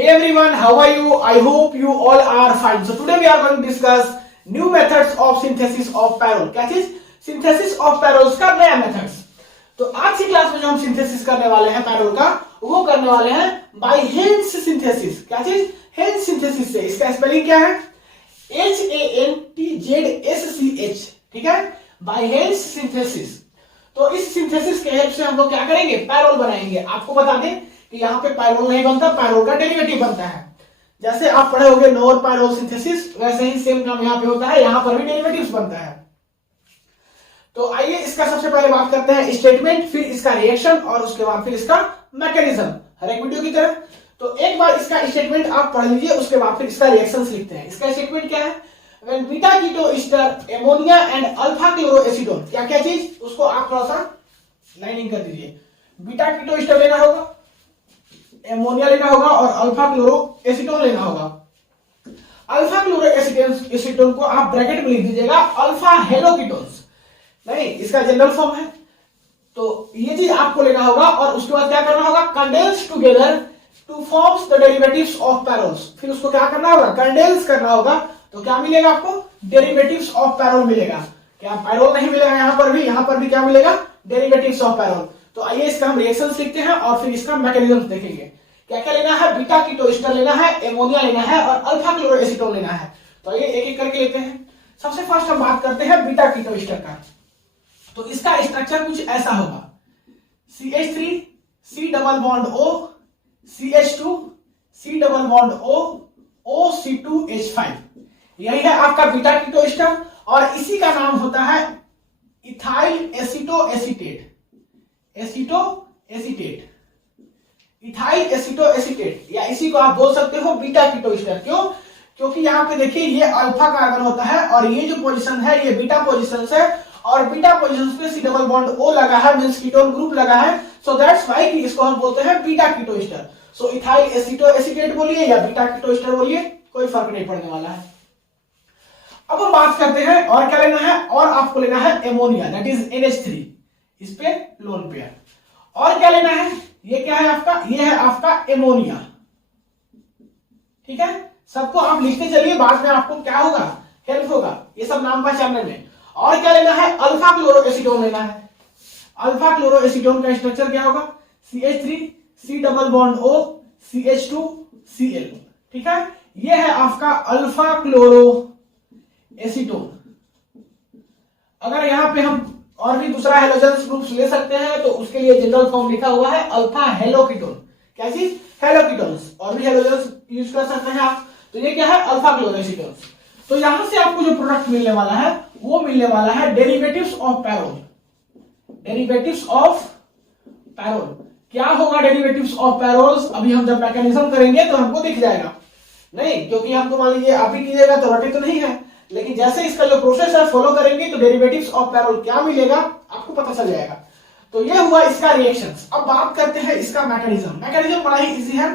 Hey everyone, how are you? I hope you all are fine. So today we are going to discuss new methods of synthesis of parole. क्या चीज? Synthesis of paroles का नया methods. तो आज की class में जो हम सिंथेसिस करने वाले हैं पैरोल का, वो करने वाले हैं बाय हेन्स सिंथेसिस. क्या चीज? हेन्स सिंथेसिस से. इसका स्पेलिंग क्या है? HANTZSCH. ठीक है, बाय हेन्स सिंथेसिस. तो इस सिंथेसिस के हेल्प से हम लोग क्या करेंगे? पैरोल बनाएंगे. आपको बता दें कि यहाँ पे पैरोल नहीं बनता, पैरोल का डेरिवेटिव बनता है. जैसे आप पढ़े होंगे नॉन पैरोल सिंथेसिस, वैसे ही सेम काम यहाँ पे होता है. यहाँ पर भी डेरिवेटिव्स बनता है. तो आइए इसका सबसे पहले बात करते हैं स्टेटमेंट, फिर इसका रिएक्शन और उसके बाद फिर इसका मैकेनिज्म, हर एक वीडियो की तरह. तो एक बार इसका स्टेटमेंट आप पढ़ लीजिए, उसके बाद फिर इसका रिएक्शंस लिखते हैं. इसका स्टेटमेंट क्या है? When beta keto ester ammonia and alpha chloroacetone, क्या क्या चीज, उसको आप थोड़ा सा लाइनिंग कर दीजिए. बीटा कीटो एस्टर लेना होगा, एमोनिया लेना होगा और अल्फा क्लोरोएसीटोन लेना होगा. अल्फा क्लोरोएसीटोन को आप ब्रैकेट में लिख दीजिएगा अल्फा हेलोकीटोन्स. नहीं, इसका जनरल फॉर्म है. तो ये चीज आपको लेना होगा और उसके बाद क्या करना होगा? Condense together to forms the derivatives of pyrroles. फिर उसको क्या करना होगा? कंडेंस करना होगा. तो क्या मिलेगा आपको? डेरिवेटिव्स ऑफ पैरोल मिलेगा. क्या पैरोल नहीं मिलेगा? यहां पर भी क्या मिलेगा? Derivatives of pyrrole. तो आइए इसका हम रिएक्शंस लिखते हैं और फिर इसका मैकेनिज्म देखेंगे. क्या क्या लेना है? बीटा कीटो एस्टर लेना है, एमोनिया लेना है और अल्फा क्लोरोएसीटोन लेना है. तो ये एक एक करके लेते हैं. सबसे फर्स्ट हम बात करते हैं बीटा कीटो एस्टर का. तो इसका स्ट्रक्चर कुछ ऐसा होगा. CH3 C double bond O, CH2 C double bond O, OC2H5. यही है आपका बीटा कीटो एस्टर और इसी का नाम होता है इथाइल एसीटोएसीटेट. इथाइल एसीटोएसीटेट या इसी को आप बोल सकते हो बीटा कीटो एस्टर. क्यों? क्योंकि यहाँ पे देखिए ये अल्फा कार्बन होता है और ये जो पोजीशन है ये बीटा पोजीशन है और बीटा पोजीशन पे सी डबल बॉन्ड O लगा है, मींस कीटोन ग्रुप लगा है. सो दैट्स व्हाई कि इसको हम बोलते हैं बीटा कीटो एस्टर. सो इथाइल एसीटोएसीटेट बोलिए या बीटा कीटो एस्टर बोलिए, कोई फर्क नहीं पड़ने वाला है. अब हम बात करते हैं और क्या लेना है. और आपको लेना है एमोनिया, दैट इज NH3. इस पे लोन पेयर. और क्या लेना है? ये क्या है आपका? ये है आपका एमोनिया. ठीक है, सबको आप लिखते चलिए, बाद में आपको क्या होगा? हेल्प होगा ये सब नाम पहचानने में. और क्या लेना है? अल्फा क्लोरोएसीटोन लेना है. अल्फा क्लोरोएसीटोन का स्ट्रक्चर क्या होगा? CH3 C double bond O, CH2 Cl. ठीक है, ये है आपका अल्फा क्लोरोएसीटोन. अगर यहां पे हम और भी दूसरा हेलोजन ग्रुप्स ले सकते हैं तो उसके लिए जनरल फॉर्म लिखा हुआ है अल्फा हेलोकीटोन. क्या चीज? हेलोकीटोन्स. और भी हेलोजन यूज कर सकते हैं आप. तो ये क्या है? अल्फा क्लोरोएसीटोन. तो यहां से आपको जो प्रोडक्ट मिलने वाला है वो मिलने वाला है derivatives of pyrrole. Derivatives of pyrrole क्या होगा? डेरिवेटिव्स ऑफ पैरोल्स अभी हम जब मैकेनिज्म करेंगे तो हमको दिख जाएगा. नहीं, क्योंकि हमको मान लीजिए आप ही कीजिएगा तो रटे तो नहीं है, लेकिन जैसे इसका जो प्रोसेस है फॉलो करेंगे तो डेरिवेटिव्स ऑफ पैरोल क्या मिलेगा आपको पता चल जाएगा. तो ये हुआ इसका रिएक्शंस. अब बात करते हैं इसका मैकेनिज्म. मैकेनिज्म बड़ा ही इजी है,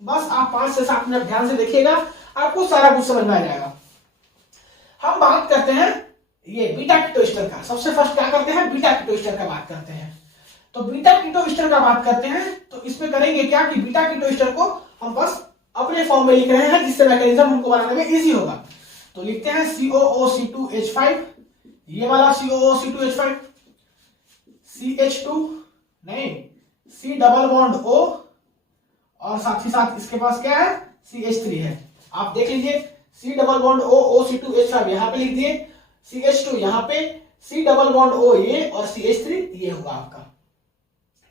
बस आप 5 से 7 मिनट ध्यान से देखिएगा, आपको सारा कुछ समझ में आ जाएगा. हम बात करते हैं ये बीटा कीटो एस्टर का. सबसे फर्स्ट क्या करते हैं? बीटा कीटो एस्टर का बात करते हैं. तो बीटा कीटो एस्टर का बात करते हैं तो इसमें करेंगे क्या कि बीटा कीटो एस्टर को हम बस अपने फॉर्म में लिख रहे हैं जिससे मैकेनिज्म हमको बनाने में इजी होगा. तो लिखते हैं COOC2H5, ये वाला COOC2H5, CH2 नहीं C डबल बॉन्ड O और साथ ही साथ इसके पास क्या है? CH3 है. आप देख लीजिए C double bond O, OC2H5 यहां पे लिख दिए, CH2 यहां पे, C डबल बॉन्ड O ये और CH3 ये होगा आपका.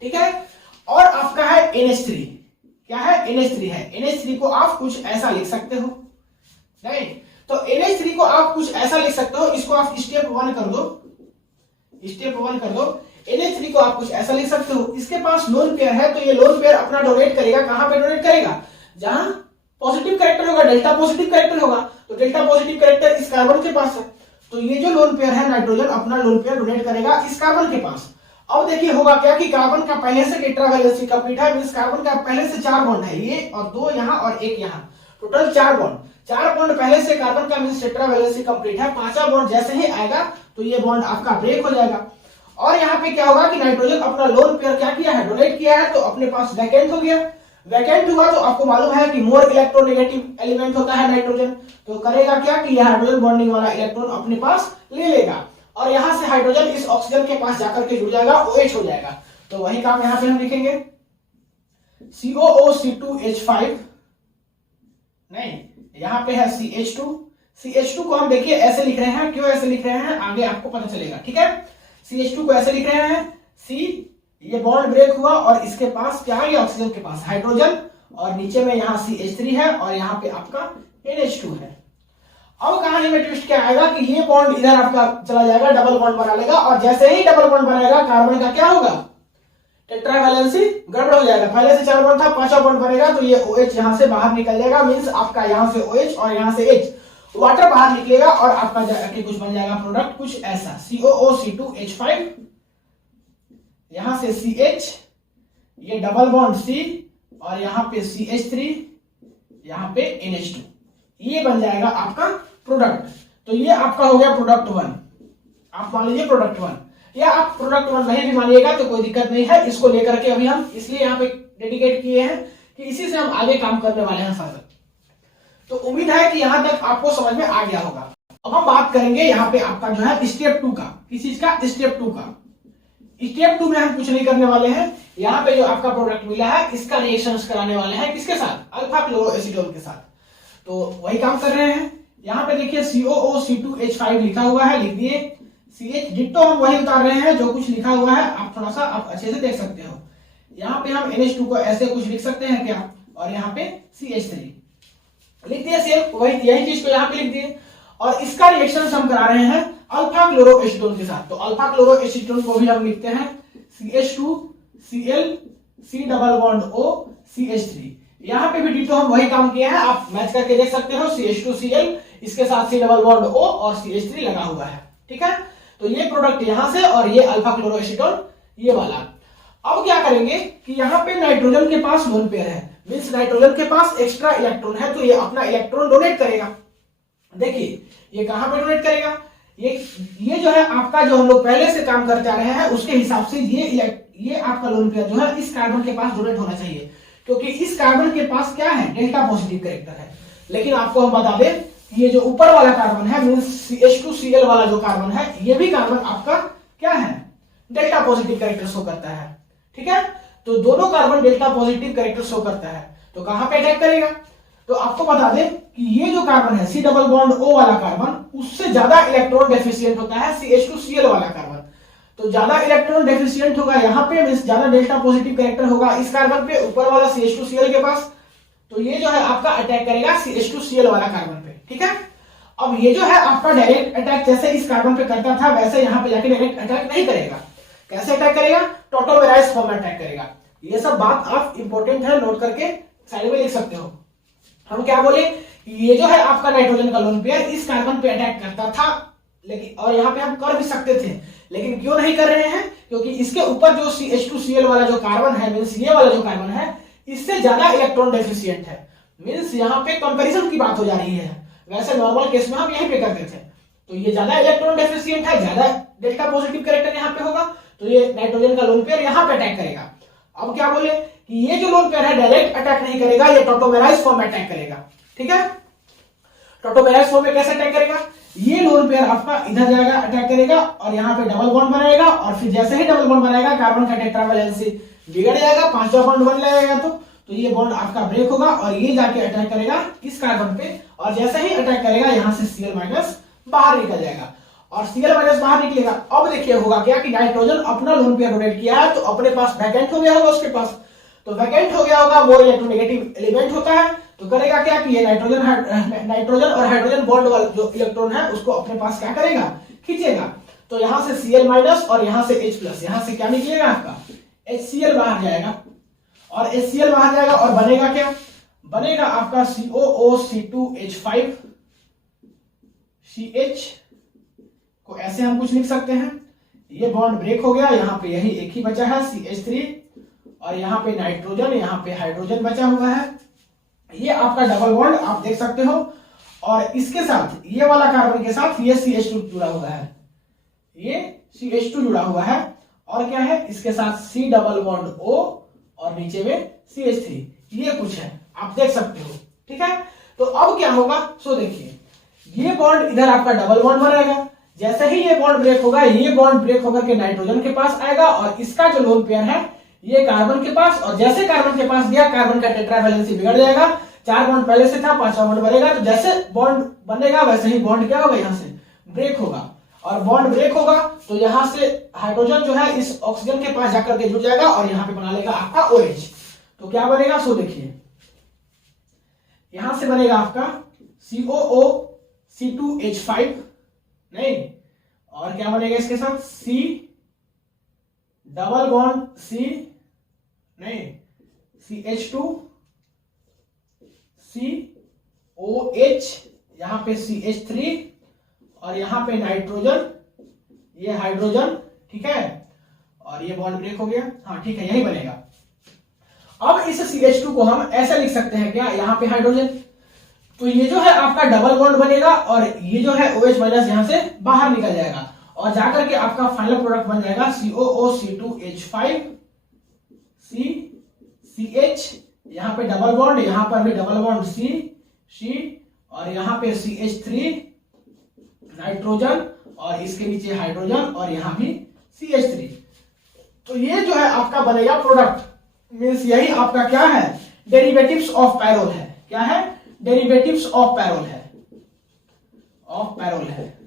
ठीक है, और आपका है NH3. क्या है? NH3 है. NH3 को आप कुछ ऐसा लिख सकते हो. नहीं, तो NH3 को आप कुछ ऐसा लिख सकते हो. इसको आप स्टेप 1 कर दो. NH3 को आप कुछ ऐसा लिख सकते हो. इसके पास लोन पेयर है तो ये लोन पेयर अपना डोनेट करेगा. कहां पे डोनेट करेगा? जहां पॉजिटिव कैरेक्टर होगा, डेल्टा पॉजिटिव कैरेक्टर होगा. तो डेल्टा पॉजिटिव कैरेक्टर इस कार्बन के पास है, तो ये जो लोन पेयर है नाइट्रोजन अपना लोन पेयर डोनेट करेगा इस कार्बन के पास. अब देखिए होगा क्या कि कार्बन का पहले से टेट्रा वैलेंसी कंप्लीट है, मींस कार्बन का पहले से 4 बॉन्ड है, ये और 2 यहां और 1 यहां, टोटल 4 बॉन्ड. 4 बॉन्ड पहले से कार्बन का मींस टेट्रा वैलेंसी कंप्लीट है. 5वां बॉन्ड जैसे ही आएगा तो ये बॉन्ड आपका ब्रेक हो जाएगा. और यहाँ पे क्या होगा कि नाइट्रोजन अपना लोन पेयर क्या किया है? डोनेट किया है, तो अपने पास वैकेंट हो गया. वैकेंट हुआ तो आपको मालूम है कि मोर इलेक्ट्रोनेगेटिव एलिमेंट होता है नाइट्रोजन, तो करेगा क्या कि यह हाइड्रोजन बॉन्डिंग वाला इलेक्ट्रॉन अपने पास ले लेगा और यहां से हाइड्रोजन इस ऑक्सीजन के पास जाकर के जुड़ जाएगा, OH हो जाएगा। तो वही काम यहां पे हम लिखेंगे COOC2H5, नहीं यहां पे है CH2 को हम देखिए ऐसे लिख रहे हैं, क्यों ऐसे लिख रहे हैं आगे आपको पता चलेगा, ठीक है। CH2 को ऐसे लिख रहे हैं, C ये बॉन्ड ब्रेक हुआ और इसके पास क्या है, ऑक्सीजन के पास हाइड्रोजन, और नीचे में यहाँ CH3 है और यहाँ पे आपका NH2 है। अब कहानी में ट्विस्ट क्या आएगा कि ये बॉन्ड इधर आपका चला जाएगा, डबल बॉन्ड बना लेगा, और जैसे ही डबल बॉन्ड बनाएगा कार्बन का क्या होगा, टेट्रावैलेंसी गड़बड़ हो जाएगा। पहले से 4 बॉन्ड था, 5वां बॉन्ड बनेगा तो ये OH यहां से बाहर निकल जाएगा, मींस आपका यहां से OH और यहां से H वाटर बाहर निकलेगा और आपका जाके कुछ बन जाएगा प्रोडक्ट कुछ ऐसा COOC2H5, यहां से CH, ये डबल बॉन्ड C और यहां पे CH3, यहां पे NH2, ये बन जाएगा आपका प्रोडक्ट। तो ये आपका हो गया प्रोडक्ट 1, आप मान लीजिए प्रोडक्ट 1, या आप प्रोडक्ट 1 नहीं भी मानिएगा तो कोई दिक्कत नहीं है। इसको लेकर के अभी हम इसलिए यहाँ पे डेडिकेट किए हैं कि इसी से हम आगे काम करने वाले हैं फर्दर। तो उम्मीद है कि यहां तक आपको समझ में आ गया होगा। अब हम बात करेंगे यहाँ पे आपका जो है स्टेप 2 का। किस चीज का, स्टेप 2 का। स्टेप 2 में हम कुछ नहीं करने वाले हैं, यहाँ पे जो आपका प्रोडक्ट मिला है इसका रिएक्शन कराने वाले हैं, किसके साथ, अल्फा क्लोरोएसिटोन के साथ। तो वही काम कर रहे हैं। यहाँ पे देखिए COOC2H5 लिखा हुआ है, लिख दिए। CH डिट्टो हम वही उतार रहे हैं जो कुछ लिखा हुआ है, आप थोड़ा सा आप अच्छे से देख सकते हो। यहाँ पे हम NH2 को ऐसे कुछ लिख सकते हैं क्या, और यहाँ पे CH3 लिख दिए, सेम वही यही चीज को यहाँ पे लिख दिए। और इसका रिएक्शन हम करा रहे हैं अल्फा क्लोरोएसिटोन के साथ। तो अल्फा क्लोरोएसिटोन को भी हम लिखते हैं CH2Cl C double bond O CH3। यहाँ पे भी डिटो हम वही काम किए हैं, आप मैच करके देख सकते हो। CH2Cl इसके साथ C डबल बॉन्ड O और CH3 लगा हुआ है, ठीक है। तो ये प्रोडक्ट यहां से और ये अल्फा क्लोरोएसिटोन ये वाला। अब क्या करेंगे कि यहाँ पे नाइट्रोजन के पास लोन पेयर है, मींस नाइट्रोजन के पास एक्स्ट्रा इलेक्ट्रॉन है, तो ये अपना इलेक्ट्रॉन डोनेट करेगा। देखिए ये कहां पे डोनेट करेगा, ये जो है आपका जो हम लोग पहले से काम करते आ रहे हैं उसके हिसाब से ये आपका लोन पेयर जो है इस कार्बन के पास डोनेट होना चाहिए, क्योंकि इस कार्बन के पास क्या है, डेल्टा पॉजिटिव कैरेक्टर है। लेकिन आपको हम बता दें ये जो ऊपर वाला कार्बन है मींस CH2Cl वाला जो कार्बन है, ये भी कार्बन आपका क्या है, डेल्टा पॉजिटिव कैरेक्टर शो करता है, ठीक है। तो दोनों carbon delta positive character show करता है, तो कहां पे अटैक करेगा। तो आपको बता दें कि ये जो कार्बन है C डबल बॉन्ड O वाला कार्बन, उससे ज्यादा इलेक्ट्रॉन डेफिशिएंट होता है CH2Cl वाला कार्बन। तो ज्यादा इलेक्ट्रॉन डेफिशिएंट होगा यहाँ पे, मींस ज्यादा डेल्टा पॉजिटिव कैरेक्टर होगा इस कार्बन पे, ऊपर वाला CH2Cl के पास। तो ये जो है आपका अटैक करेगा CH2Cl वाला कार्बन पे, ठीक है। अब ये जो है आपका डायरेक्ट अटैक जैसे इस कार्बन पे करता था वैसे यहाँ पे जाके डायरेक्ट अटैक नहीं करेगा। कैसे अटैक करेगा, टोटोमेराइज फॉर्म में अटैक करेगा। ये सब बात आप इंपॉर्टेंट है, नोट करके साइड में लिख सकते हो। हम क्या बोले, ये जो है आपका नाइट्रोजन का लोन पेयर इस कार्बन पे अटैक करता था, लेकिन और यहाँ पे हम कर भी सकते थे, लेकिन क्यों नहीं कर रहे हैं, क्योंकि इसके ऊपर जो CH2Cl वाला जो कार्बन है, मींस ये वाला जो कार्बन है इससे ज्यादा इलेक्ट्रॉन डेफिशिएंट है। मींस यहाँ पे कंपैरिजन की बात हो जा रही है, वैसे नॉर्मल केस में हम यहीं पे करते थे। तो ये ज्यादा इलेक्ट्रॉन डेफिशिएंट है, ज्यादा डेल्टा पॉजिटिव कैरेक्टर यहाँ पे होगा, तो ये नाइट्रोजन का लोन पेयर यहाँ पे अटैक करेगा। अब क्या बोले कि ये जो लोन पेयर है डायरेक्ट अटैक नहीं करेगा, ये टोटोमेराइज फॉर्म में अटैक करेगा, ठीक है। टोटोमेराइज फॉर्म में कैसे अटैक करेगा, ये लोन पेयर आपका इधर जाएगा अटैक करेगा और यहाँ पे डबल बॉन्ड बनाएगा, और फिर जैसे ही डबल बॉन्ड बनाएगा कार्बन का टेट्रावैलेंसी बिगड़ जाएगा, 5वां बॉन्ड बन जाएगा। तो ये बॉन्ड आपका ब्रेक होगा और ये जाके अटैक करेगा इस कार्बन पे, और जैसे ही अटैक करेगा यहाँ से Cl माइनस बाहर निकल जाएगा, और Cl माइनस बाहर निकलेगा। अब देखिए होगा क्या कि नाइट्रोजन अपना लोन पेयर डोनेट किया है, तो अपने पास वैकेंट हो गया होगा उसके पास, तो वैकेंट हो गया होगा, मोर इलेक्ट्रोनेगेटिव एलिमेंट होता है, तो करेगा क्या कि ये नाइट्रोजन और हाइड्रोजन बॉन्ड वाला जो इलेक्ट्रॉन है उसको अपने पास क्या करेगा, खींचेगा। तो यहाँ से Cl माइनस और यहाँ से H प्लस, यहाँ से क्या निकलेगा आपका HCl बाहर जाएगा, और HCl बाहर जाएगा और बनेगा क्या, बनेगा आपका COOC2H5 CH को ऐसे हम कुछ लिख सकते हैं। ये बॉन्ड ब्रेक हो गया, यहाँ पे यही एक ही बचा है CH3, और यहाँ पे नाइट्रोजन, यहाँ पे हाइड्रोजन बचा हुआ है। ये आपका डबल बॉन्ड आप देख सकते हो, और इसके साथ ये वाला कार्बन के साथ ये CH2 जुड़ा हुआ है, ये CH2 जुड़ा हुआ है, और क्या है इसके साथ C डबल बॉन्ड O और नीचे में CH3, ये कुछ है, आप देख सकते हो। ठीक है, तो अब क्या होगा, सो देखिए, ये बॉन्ड इधर आपका डबल बॉन्ड बनेगा। जैसे ही ये बॉन्ड ब्रेक होगा, ये बॉन्ड ब्रेक होकर के नाइट्रोजन के पास आएगा और इसका जो लोन पेयर है ये कार्बन के पास, और जैसे कार्बन के पास गया, कार्बन का टेट्रा वैलेंसी बिगड़ जाएगा। 4 बॉन्ड पहले से था, 5वां बॉन्ड बनेगा। तो जैसे बॉन्ड बनेगा वैसे ही बॉन्ड क्या होगा, यहां से ब्रेक होगा, और बॉन्ड ब्रेक होगा तो यहां से हाइड्रोजन जो है इस ऑक्सीजन के पास जाकर के जुड़ जाएगा और यहां पे बना लेगा आपका OH। तो क्या बनेगा, सो देखिए, यहां से बनेगा आपका COO C2H5 नहीं, और क्या बनेगा इसके साथ C डबल बॉन्ड C नहीं, CH2 COH, यहां पे CH3 और यहां पे नाइट्रोजन, ये हाइड्रोजन। ठीक है, और ये बॉन्ड ब्रेक हो गया। हाँ ठीक है, यही बनेगा। अब इस CH2 को हम ऐसे लिख सकते हैं, क्या, यहाँ पे हाइड्रोजन, तो ये जो है आपका डबल बॉन्ड बनेगा और ये जो है OH माइनस यहां से बाहर निकल जाएगा और जाकर के आपका फाइनल प्रोडक्ट बन जाएगा COO C2H5 CH, यहाँ पे डबल बॉन्ड, यहाँ पर भी डबल बॉन्ड C और यहाँ पे CH3 नाइट्रोजन और इसके नीचे हाइड्रोजन और यहाँ भी CH3। तो ये जो है आपका बनेगा प्रोडक्ट, मींस यही आपका क्या है, डेरिवेटिव्स ऑफ पैरोल है। क्या है, डेरिवेटिव्स ऑफ पैरोल है,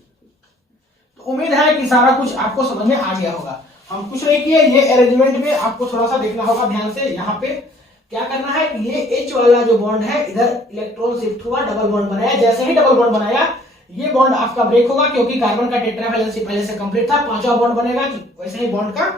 तो उम्मीद है कि सारा कुछ आपको समझ में आ गया होगा। हम कुछ नहीं किए, ये अरेंजमेंट में आपको थोड़ा सा देखना होगा ध्यान से। यहाँ पे क्या करना है कि ये H वाला जो बॉन्ड है इधर इलेक्ट्रॉन शिफ्ट हुआ, डबल बॉन्ड बनाया। जैसे ही डबल बॉन्ड बनाया ये बॉन्ड आपका ब्रेक होगा, क्योंकि कार्बन का टेट्रा वैलेंसी पहले से कंप्लीट था। 5वां बॉन्ड बनेगा, वैसे ही बॉन्ड का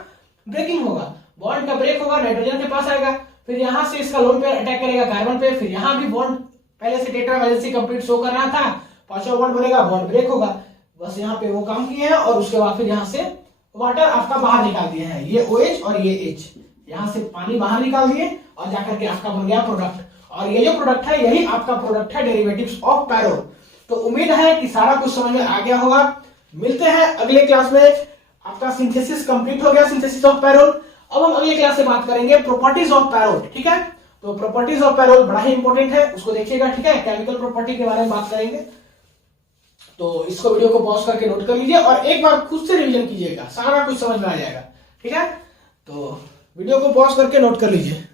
ब्रेकिंग होगा। बॉन्ड का ब्रेक होगा, नाइट्रोजन के पास आएगा, फिर यहां से इसका लोन पेयर अटैक करेगा कार्बन पे, फिर यहां भी बॉन्ड पहले से टेट्रा वैलेंसी कंप्लीट शो कर रहा था, 5वां बॉन्ड बनेगा, बॉन्ड ब्रेक होगा। बस यहाँ पे वो काम किए हैं और उसके बाद फिर यहाँ से वाटर आपका बाहर निकाल दिए हैं, ये OH और ये H, यहाँ से पानी बाहर निकाल दिए और जाकर के आपका बन गया प्रोडक्ट। और ये जो प्रोडक्ट है यही आपका प्रोडक्ट है, डेरिवेटिव्स ऑफ पैरोल। तो उम्मीद है कि सारा कुछ समझ में आ गया होगा। मिलते हैं अगले क्लास में। आपका सिंथेसिस कंप्लीट हो गया, सिंथेसिस ऑफ पैरोल। अब हम अगले क्लास से बात करेंगे प्रॉपर्टीज ऑफ पैरोल। ठीक है, तो प्रॉपर्टीज ऑफ पैरोल बड़ा ही इंपॉर्टेंट है, उसको देखिएगा। ठीक है, केमिकल प्रॉपर्टी के बारे में बात करेंगे, तो इसको वीडियो को पॉज करके नोट कर लीजिए और एक बार खुद से रिवीजन कीजिएगा, सारा कुछ समझ में आ जाएगा। ठीक है, तो वीडियो को पॉज करके नोट कर लीजिए।